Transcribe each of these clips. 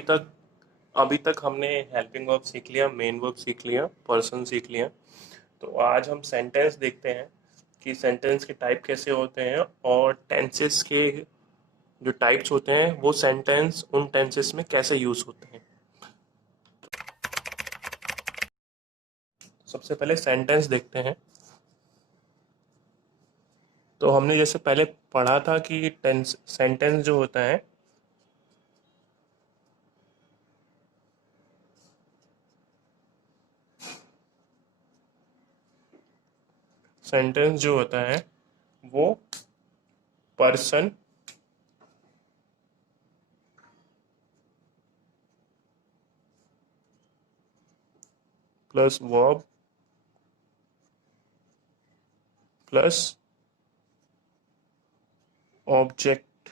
तक अभी तक हमने हेल्पिंग वर्ब सीख लिया, मेन वर्ब सीख लिया, पर्सन सीख लिया। तो आज हम सेंटेंस देखते हैं कि सेंटेंस के टाइप कैसे होते हैं और टेंसेस के जो टाइप्स होते हैं वो सेंटेंस उन टेंसेस में कैसे यूज होते हैं। सबसे पहले सेंटेंस देखते हैं। तो हमने जैसे पहले पढ़ा था कि टेंस सेंटेंस जो होता है सेंटेंस जो होता है वो person plus verb plus object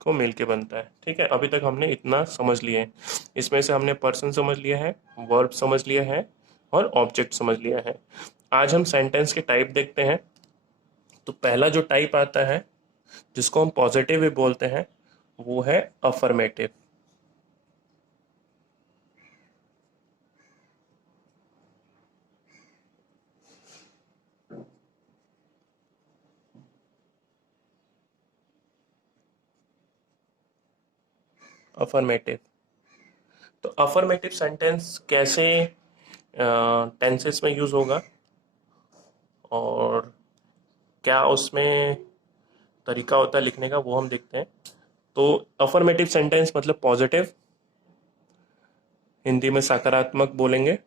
को मिलके बनता है। ठीक है, अभी तक हमने इतना समझ लिया है। इसमें से हमने पर्सन समझ लिया है, वर्ब समझ लिया है और ऑब्जेक्ट समझ लिया है। आज हम सेंटेंस के टाइप देखते हैं। तो पहला जो टाइप आता है जिसको हम पॉजिटिव भी बोलते हैं वो है अफर्मेटिव। अफर्मेटिव। तो अफर्मेटिव सेंटेंस कैसे टेंसेस में यूज होगा और क्या उसमें तरीका होता है लिखने का वो हम देखते हैं। तो अफर्मेटिव सेंटेंस मतलब पॉजिटिव, हिंदी में सकारात्मक बोलेंगे।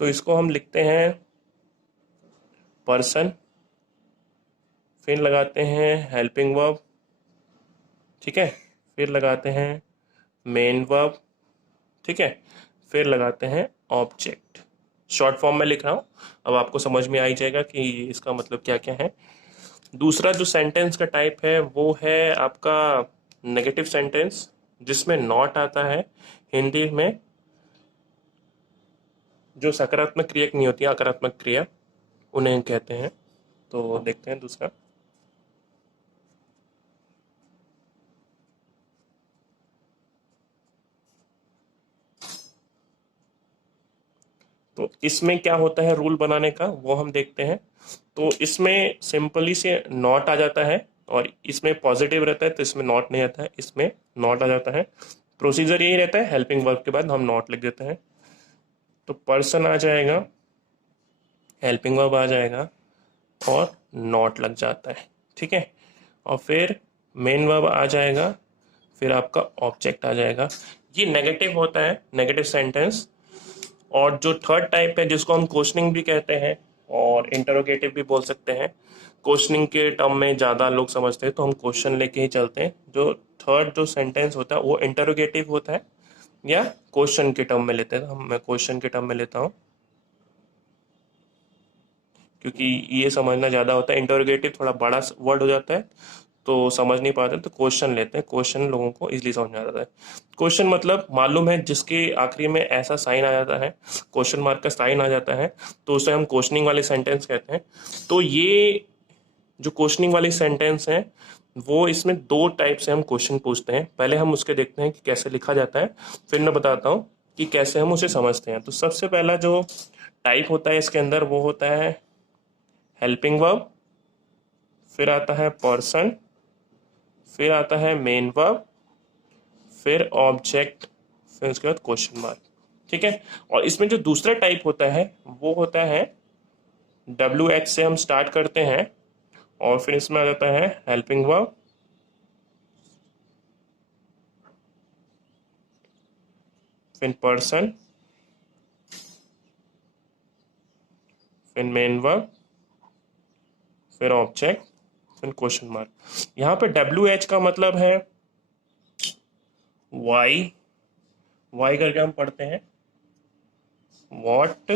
तो इसको हम लिखते हैं पर्सन, फिर लगाते हैं हेल्पिंग वर्ब, ठीक है, फिर लगाते हैं मेन वर्ब, ठीक है, फिर लगाते हैं ऑब्जेक्ट। शॉर्ट फॉर्म में लिख रहा हूँ, अब आपको समझ में आ ही जाएगा कि इसका मतलब क्या क्या है। दूसरा जो सेंटेंस का टाइप है वो है आपका नेगेटिव सेंटेंस, जिसमें नॉट आता है। हिंदी में जो सकारात्मक क्रिया नहीं होती, नकारात्मक क्रिया, उन्हें कहते हैं। तो देखते हैं दूसरा। तो इसमें क्या होता है रूल बनाने का वो हम देखते हैं। तो इसमें सिंपली से नॉट आ जाता है और इसमें पॉजिटिव रहता है तो इसमें नॉट नहीं आता है, इसमें नॉट आ जाता है। प्रोसीजर यही रहता है, हेल्पिंग वर्ब के बाद हम नॉट लिख देते हैं। तो पर्सन आ जाएगा, हेल्पिंग वर्ब आ जाएगा और नॉट लग जाता है, ठीक है। और फिर मेन वर्ब आ जाएगा, फिर आपका ऑब्जेक्ट आ जाएगा। ये नेगेटिव होता है, नेगेटिव सेंटेंस। और जो थर्ड टाइप है जिसको हम क्वेश्चनिंग भी कहते हैं और इंटरोगेटिव भी बोल सकते हैं। क्वेश्चनिंग के टर्म में ज़्यादा लोग समझते हैं तो हम क्वेश्चन लेके ही चलते हैं। जो थर्ड जो सेंटेंस होता है वो इंटरोगेटिव होता है या क्वेश्चन के टर्म में लेते हैं। हम मैं क्वेश्चन के टर्म में लेता हूँ क्योंकि ये समझना ज़्यादा होता है। इंटरोगेटिव थोड़ा बड़ा वर्ड हो जाता है तो समझ नहीं पाते, तो क्वेश्चन लेते हैं। क्वेश्चन लोगों को इजीली समझ में आ जाता है। क्वेश्चन मतलब मालूम है जिसके आखिरी में ऐसा साइन आ जाता है, क्वेश्चन मार्क का साइन आ जाता है, तो उसे हम क्वेश्चनिंग वाले सेंटेंस कहते हैं। तो ये जो क्वेश्चनिंग वाली सेंटेंस है वो इसमें दो टाइप से हम क्वेश्चन पूछते हैं। पहले हम उसके देखते हैं कि कैसे लिखा जाता है, फिर मैं बताता हूँ कि कैसे हम उसे समझते हैं। तो सबसे पहला जो टाइप होता है इसके अंदर वो होता है हेल्पिंग वर्ब, फिर आता है पर्सन, फिर आता है मेन वर्ब, फिर ऑब्जेक्ट, फिर उसके बाद क्वेश्चन मार्क, ठीक है। और इसमें जो दूसरा टाइप होता है वो होता है WH से हम स्टार्ट करते हैं और फिर इसमें आ जाता है हेल्पिंग वर्ब, फिर पर्सन, फिर मेन वर्ब, फिर ऑब्जेक्ट, फिर क्वेश्चन मार्क। यहाँ पे WH का मतलब है वाई। वाई करके हम पढ़ते हैं वॉट,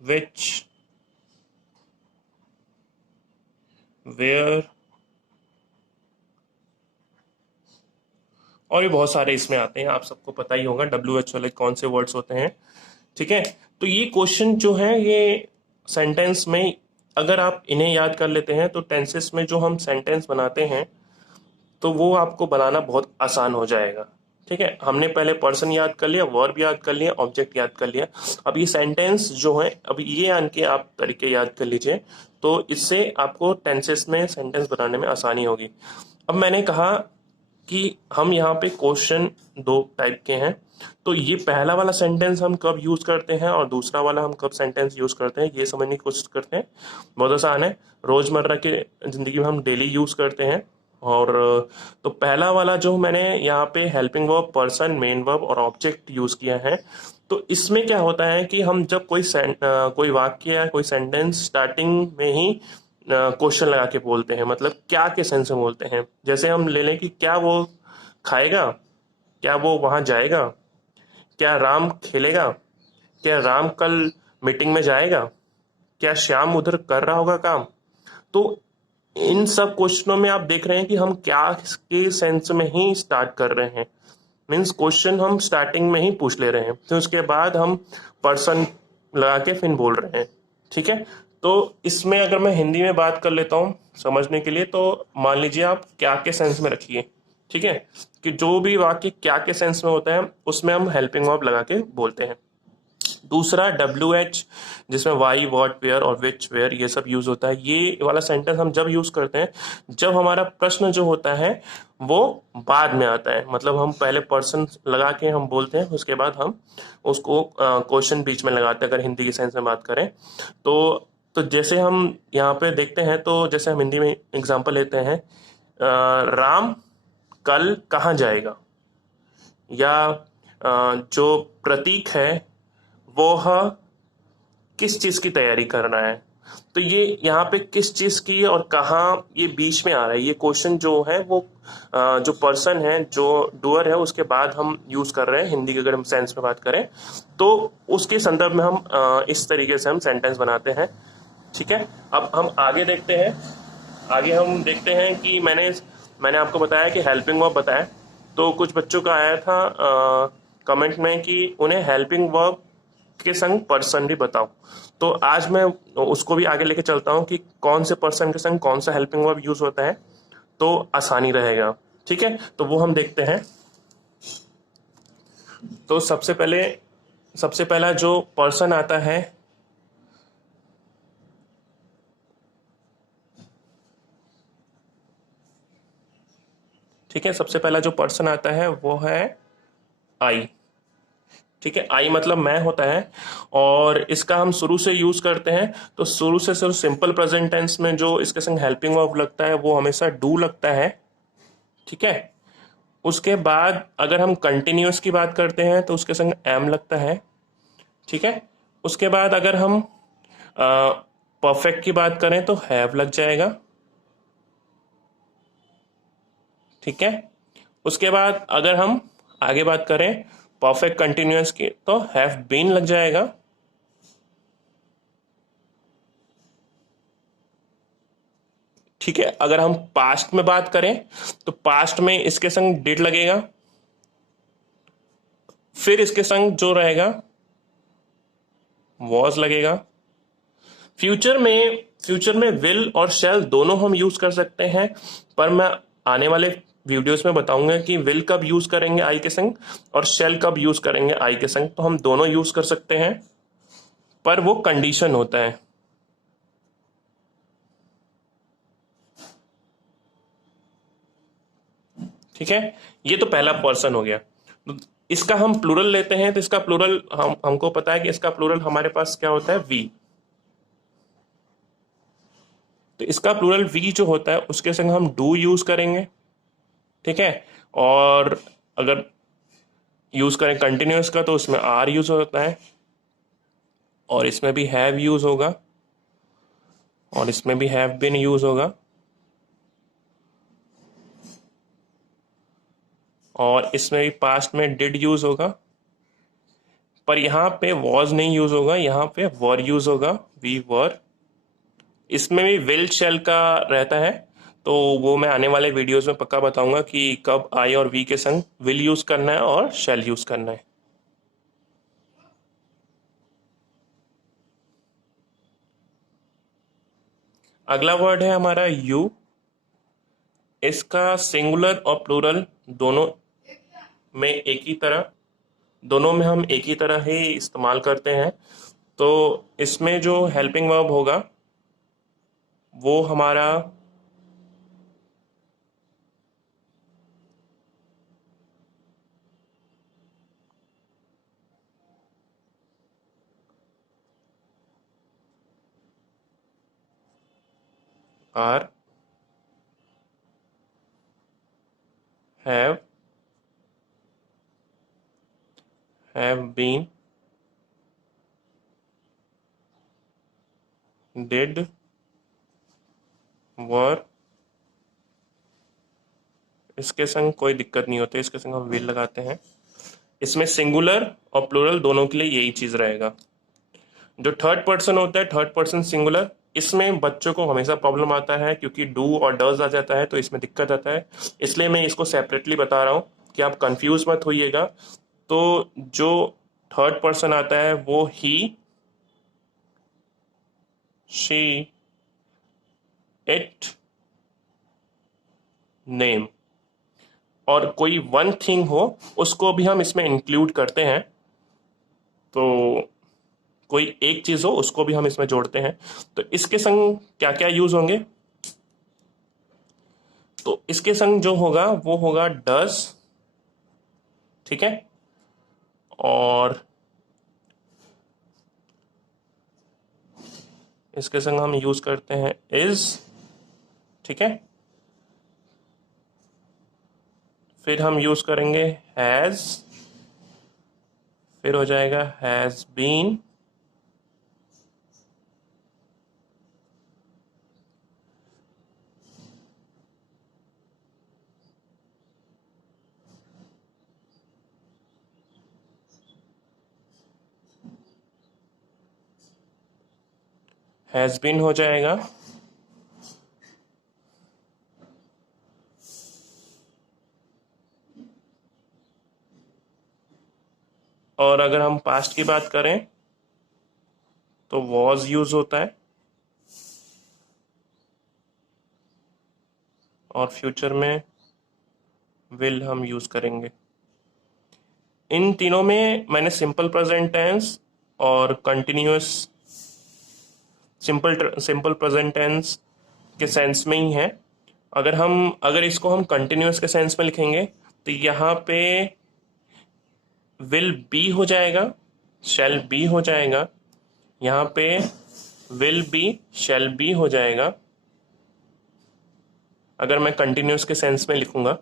विच, वेयर, और ये बहुत सारे इसमें आते हैं, आप सबको पता ही होगा WH वाले कौन से वर्ड्स होते हैं, ठीक है। तो ये क्वेश्चन जो है ये सेंटेंस में अगर आप इन्हें याद कर लेते हैं तो टेंसेस में जो हम सेंटेंस बनाते हैं तो वो आपको बनाना बहुत आसान हो जाएगा। ठीक है, हमने पहले पर्सन याद कर लिया, वर्ब याद कर लिया, ऑब्जेक्ट याद कर लिया। अब ये सेंटेंस जो है, अब ये आन के आप तरीके याद कर लीजिए, तो इससे आपको टेंसेस में सेंटेंस बनाने में आसानी होगी। अब मैंने कहा कि हम यहाँ पे क्वेश्चन दो टाइप के हैं, तो ये पहला वाला सेंटेंस हम कब यूज करते हैं और दूसरा वाला हम कब सेंटेंस यूज करते हैं, ये समझने की कोशिश करते हैं। बहुत आसान है, रोजमर्रा के जिंदगी में हम डेली यूज करते हैं। और तो पहला वाला जो मैंने यहाँ पे helping verb, person, main verb और ऑब्जेक्ट यूज किया है, तो इसमें क्या होता है कि हम जब कोई वाक्य या कोई सेंटेंस स्टार्टिंग में ही क्वेश्चन लगा के बोलते हैं, मतलब क्या के सेंस में बोलते हैं। जैसे हम ले लें कि क्या वो खाएगा, क्या वो वहां जाएगा, क्या राम खेलेगा, क्या राम कल मीटिंग में जाएगा, क्या श्याम उधर कर रहा होगा काम। तो इन सब क्वेश्चनों में आप देख रहे हैं कि हम क्या के सेंस में ही स्टार्ट कर रहे हैं। मीन्स क्वेश्चन हम स्टार्टिंग में ही पूछ ले रहे हैं, फिर उसके बाद हम पर्सन लगा के फिर बोल रहे हैं। ठीक है, तो इसमें अगर मैं हिंदी में बात कर लेता हूँ समझने के लिए, तो मान लीजिए आप क्या के सेंस में रखिए। ठीक है, कि जो भी वाक्य क्या के सेंस में होता है उसमें हम हेल्पिंग वर्ब लगा के बोलते हैं। दूसरा WH, जिसमें वाई, वॉट, वेयर और विच, वेयर ये सब यूज होता है। ये वाला सेंटेंस हम जब यूज करते हैं जब हमारा प्रश्न जो होता है वो बाद में आता है, मतलब हम पहले पर्सन लगा के हम बोलते हैं, उसके बाद हम उसको क्वेश्चन बीच में लगाते हैं, अगर हिंदी के सेंस में बात करें तो जैसे हम यहाँ पे देखते हैं, तो जैसे हम हिंदी में एग्जाम्पल लेते हैं, राम कल कहाँ जाएगा, या जो प्रतीक है वो किस चीज की तैयारी कर रहा है। तो ये यहाँ पे किस चीज की और कहाँ, ये बीच में आ रहा है। ये क्वेश्चन जो है वो जो पर्सन है, जो डूअर है, उसके बाद हम यूज कर रहे हैं हिंदी के, अगर हम सेंस में बात करें तो उसके संदर्भ में हम इस तरीके से हम सेंटेंस बनाते हैं। ठीक है, अब हम आगे देखते हैं। आगे हम देखते हैं कि मैंने आपको बताया कि हेल्पिंग वर्ब बताया, तो कुछ बच्चों का आया था कमेंट में कि उन्हें हेल्पिंग वर्ब के संग पर्सन भी बताओ। तो आज मैं उसको भी आगे लेके चलता हूँ कि कौन से पर्सन के संग कौन सा हेल्पिंग वर्ब यूज होता है, तो आसानी रहेगा। ठीक है, तो वो हम देखते हैं। तो सबसे पहला जो पर्सन आता है, ठीक है, सबसे पहला जो पर्सन आता है वो है आई। ठीक है, आई मतलब मैं होता है, और इसका हम शुरू से यूज करते हैं, तो शुरू से सिर्फ सिंपल प्रेजेंट टेंस में जो इसके संग हेल्पिंग वर्ब लगता है वो हमेशा डू लगता है। ठीक है, उसके बाद अगर हम कंटिन्यूअस की बात करते हैं तो उसके संग एम लगता है। ठीक है, उसके बाद अगर हम परफेक्ट की बात करें तो हैव लग जाएगा। ठीक है, उसके बाद अगर हम आगे बात करें परफेक्ट कंटिन्यूअस की तो हैव बीन लग जाएगा। ठीक है, अगर हम पास्ट में बात करें तो पास्ट में इसके संग डिड लगेगा, फिर इसके संग जो रहेगा वॉज लगेगा। फ्यूचर में विल और शैल दोनों हम यूज कर सकते हैं, पर मैं आने वाले वीडियोस में बताऊंगा कि विल कब यूज करेंगे आई के संग और शैल कब यूज करेंगे आई के संग। तो हम दोनों यूज कर सकते हैं, पर वो कंडीशन होता है। ठीक है, ये तो पहला पर्सन हो गया। तो इसका हम प्लूरल लेते हैं, तो इसका प्लूरल हमको पता है कि इसका प्लूरल हमारे पास क्या होता है, वी। तो इसका प्लूरल वी जो होता है उसके संग हम डू यूज करेंगे। ठीक है, और अगर यूज करें कंटिन्यूअस का तो उसमें आर यूज होता है, और इसमें भी हैव यूज होगा, और इसमें भी हैव बीन यूज होगा, और इसमें भी पास्ट में डिड यूज होगा। पर यहाँ पे वॉज नहीं यूज होगा, यहाँ पे वर यूज होगा, वी वर। इसमें भी विल शेल का रहता है, तो वो मैं आने वाले वीडियोस में पक्का बताऊंगा कि कब आई और वी के संग विल यूज करना है और शेल यूज करना है। अगला वर्ड है हमारा यू। इसका सिंगुलर और प्लूरल दोनों में एक ही तरह दोनों में हम एक ही तरह ही इस्तेमाल करते हैं। तो इसमें जो हेल्पिंग वर्ब होगा वो हमारा आर, हैव, बीन, डिड, वर। इसके संग कोई दिक्कत नहीं होती, इसके संग हम विल लगाते हैं। इसमें सिंगुलर और प्लूरल दोनों के लिए यही चीज रहेगा। जो थर्ड पर्सन होता है, थर्ड पर्सन सिंगुलर, इसमें बच्चों को हमेशा प्रॉब्लम आता है क्योंकि डू और डज आ जाता है, तो इसमें दिक्कत आता है। इसलिए मैं इसको सेपरेटली बता रहा हूँ कि आप कंफ्यूज मत होइएगा। तो जो थर्ड पर्सन आता है वो ही, शी, इट, नेम, और कोई वन थिंग हो उसको भी हम इसमें इंक्लूड करते हैं। तो कोई एक चीज हो उसको भी हम इसमें जोड़ते हैं। तो इसके संग क्या क्या यूज होंगे? तो इसके संग जो होगा वो होगा डज, ठीक है, और इसके संग हम यूज करते हैं इज, ठीक है। फिर हम यूज करेंगे हैज, फिर हो जाएगा हैज बीन, हैज बीन हो जाएगा, और अगर हम पास्ट की बात करें तो वॉज यूज होता है, और फ्यूचर में विल हम यूज करेंगे। इन तीनों में मैंने सिंपल प्रेजेंट टेंस और कंटिन्यूअस सिंपल प्रेजेंट टेंस के सेंस में ही है। अगर इसको हम कंटिन्यूअस के सेंस में लिखेंगे तो यहाँ पे विल बी हो जाएगा, शैल बी हो जाएगा, यहाँ पे विल बी शैल बी हो जाएगा अगर मैं कंटिन्यूअस के सेंस में लिखूंगा,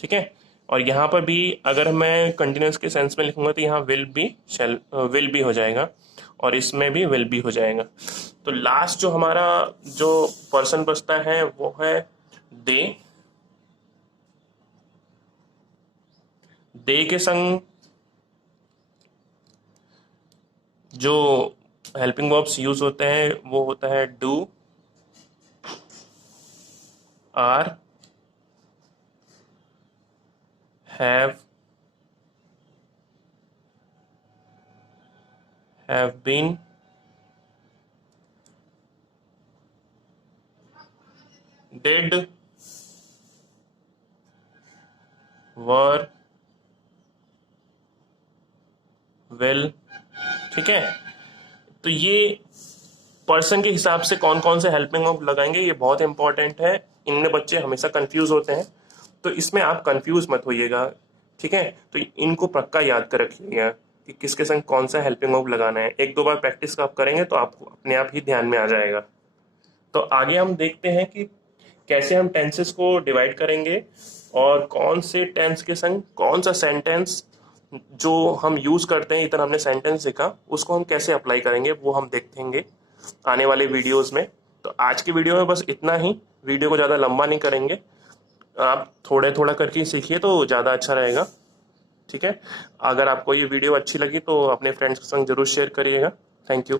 ठीक है। और यहाँ पर भी अगर मैं कंटिन्यूअस के सेंस में लिखूंगा तो यहाँ विल बी हो जाएगा, और इसमें भी विल बी हो जाएगा। तो लास्ट जो हमारा जो पर्सन बचता है वो है दे। दे के संग जो हेल्पिंग वर्ब्स यूज होते हैं वो होता है do, are, have been, did, were, will, ठीक है। तो ये पर्सन के हिसाब से कौन कौन से हेल्पिंग वर्ब लगाएंगे ये बहुत इंपॉर्टेंट है। इनमें बच्चे हमेशा कंफ्यूज होते हैं, तो इसमें आप कंफ्यूज मत होइएगा, ठीक है। तो इनको पक्का याद कर रखिएगा कि किसके संग कौन सा हेल्पिंग वर्ब लगाना है। एक दो बार प्रैक्टिस आप करेंगे तो आपको अपने आप ही ध्यान में आ जाएगा। तो आगे हम देखते हैं कि कैसे हम टेंसेस को डिवाइड करेंगे और कौन से टेंस के संग कौन सा सेंटेंस जो हम यूज करते हैं, इतना हमने सेंटेंस सीखा, उसको हम कैसे अप्लाई करेंगे वो हम देखेंगे आने वाले वीडियोस में। तो आज की वीडियो में बस इतना ही, वीडियो को ज़्यादा लंबा नहीं करेंगे, आप थोड़ा थोड़ा करके सीखिए तो ज़्यादा अच्छा रहेगा, ठीक है। अगर आपको ये वीडियो अच्छी लगी तो अपने फ्रेंड्स के संग जरूर शेयर करिएगा। Thank you.